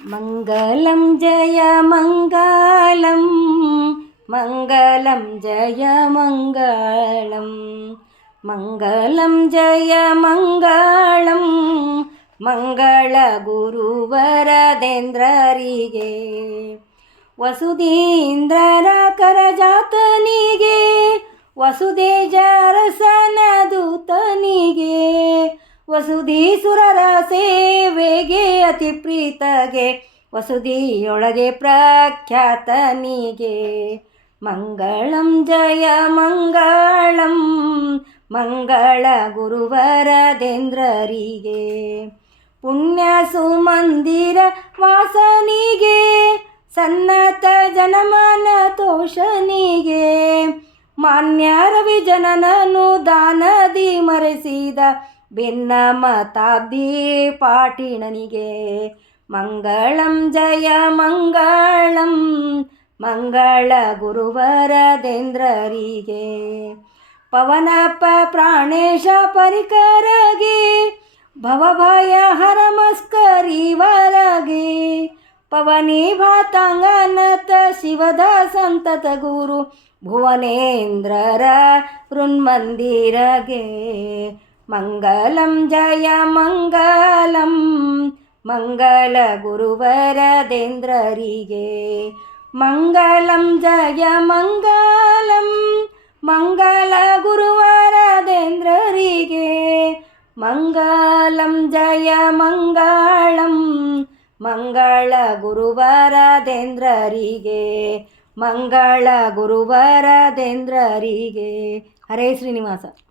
मङ्गलं जय मङ्गलं मङ्गलं जय मङ्गलं मङ्गलं जय मङ्गलं ಮಂಗಳ ಗುರುವರದೇಂದ್ರರಿಗೆ ವಸುಧೀಂದ್ರರ ಕರಜಾತನಿಗೆ ವಸುದೇಜರಸನ ದೂತನಿಗೆ ವಸುಧೀಸುರರ ಸೇವೆಗೆ ಅತಿ ಪ್ರೀತಗೆ ವಸುಧಿಯೊಳಗೆ ಪ್ರಖ್ಯಾತನಿಗೆ ಮಂಗಳಂ ಜಯ ಮಂಗಳಂ ಮಂಗಳ ಗುರುವರದೇಂದ್ರರಿಗೆ ಪುಣ್ಯ ಸುಮಂದಿರ ವಾಸನಿಗೆ ಸನ್ನತ ಜನಮನ ತೋಷನಿಗೆ ಮಾನ್ಯ ರವಿ ಜನನನು ದಾನದಿ ಮರೆಸಿದ ಭಿನ್ನ ಮತಾಬ್ದಿ ಪಾಟಿಣನಿಗೆ ಮಂಗಳಂ ಜಯ ಮಂಗಳಂ ಮಂಗಳ ಗುರುವರದೇಂದ್ರರಿಗೆ ಪವನಪ್ಪ ಪ್ರಾಣೇಶ ಪರಿಕರಗೆ ಭವಭಯ ಹರಮಸ್ಕರಿವರಗೆ ಪವನಿ ಭಾತಾಂಗನತ ಶಿವದ ಸಂತತ ಗುರು ಭುವನೇಂದ್ರರ ವೃನ್ಮಂದಿರಗೆ ಮಂಗಲಂ ಜಯ ಮಂಗಲಂ ಮಂಗಲ ಗುರುವರದೇಂದ್ರರಿಗೆ ಮಂಗಲಂ ಜಯ ಮಂಗಲಂ ಮಂಗಲ ಗುರುವರದೇಂದ್ರರಿಗೆ ಮಂಗಲಂ ಜಯ ಮಂಗಳಂ ಮಂಗಳ ಗುರುವರದೇಂದ್ರರಿಗೆ ಮಂಗಳ ಗುರುವರದೇಂದ್ರರಿಗೆ. ಹರೇ ಶ್ರೀನಿವಾಸ.